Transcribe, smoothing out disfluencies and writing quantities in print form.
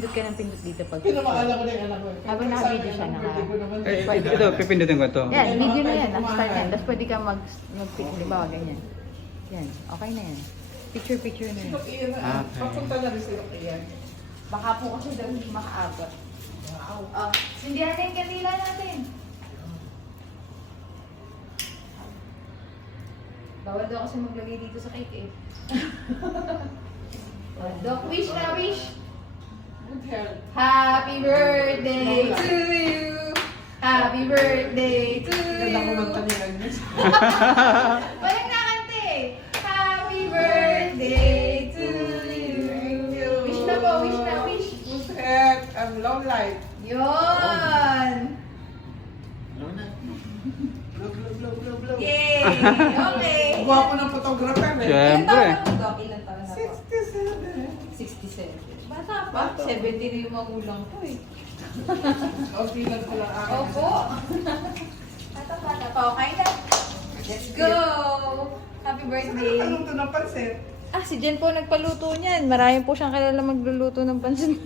Pindot ka ng pindot dito pag... Pinamakala ko na yung anak ko. Habang naka-video siya, Ito, pipindutin ko to. Yan, video na yan. Naka-start yan. Tapos pwede ka mag-picture. Diba, ganyan. Yan, okay na yan. Picture-picture na yan. Ah, okay. Papunta na rin sila iyan. Baka po kasi daw hindi makaabot. Wow. Oh, sindihan na yung kanila natin. Bawal daw kasi maglagay dito sa cake eh. Doc, wish na wish. Good health. Happy birthday to you. Happy birthday to Ganda ko you. manta ni Agnes. Walang nakante eh. Happy birthday to you. Wish na po, wish na, wish. Good health and long life. Yun. Blow, blow, blow, blow, blow. Yay! Okay. Gwapo ng photographer eh. Ilan Siyempre. taon na po, Doc? Ilan taon na po? 67. 67. Bata pa. 70 na yung magulang ko eh. Okay lang pala akin. Opo. Bata pa. Okay na. Let's go! Happy birthday! Anong ito ng pansit? Ah, si Jen po nagpaluto niyan. Marami po siyang kilala magluluto ng pansin.